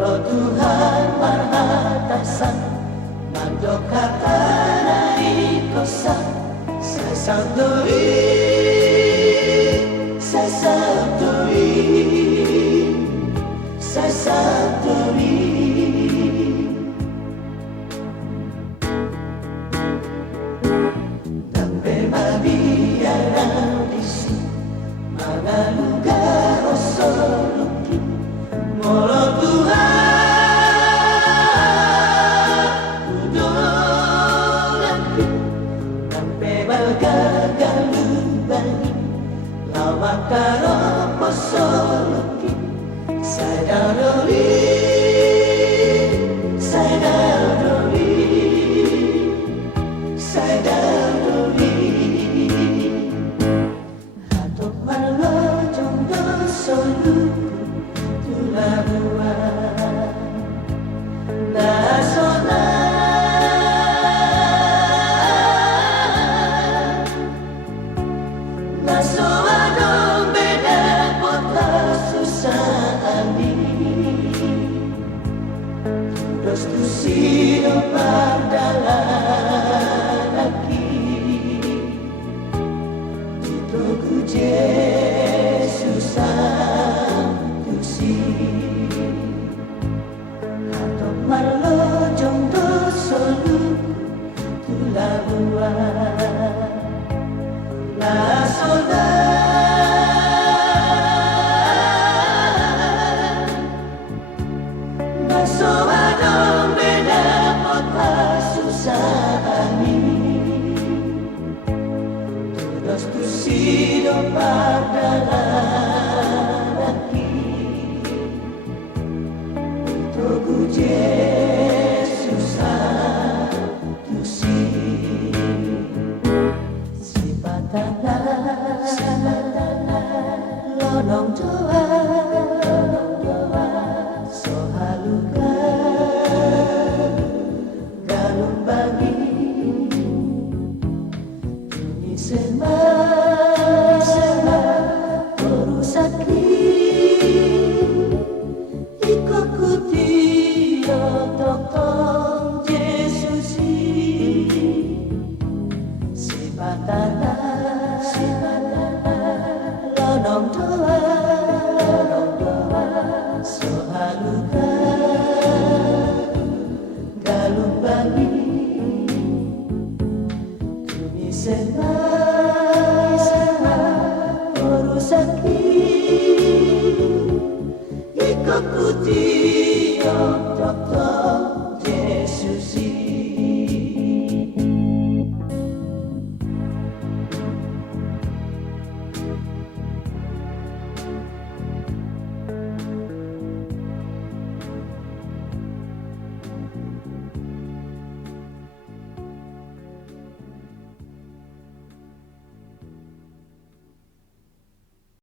Tuhan marhatasa mandokata ikosa sasantori Dampe Maria Radisi Magaluga Osoluki Molo Tuhan Udolaki Dampe Balgagalubani Lawakaro Posoluki Sadaroli Hatok malo jondo solu tulabuan nasona nasoa dong beda kota susani dos tusino pardalan aki ditoku Jesus santusi hatok marlo jondo solu tulabuan la soda nasoa dong beda kota susani Dos tu sido pardalan aki Itoku Jesus santusi Sipatana lonong doa sohaluka galung bagi ini sema urusaki ikuti totong Yesusi sibatana lonong doa sohaluka galung bagi sema urusaki ikuti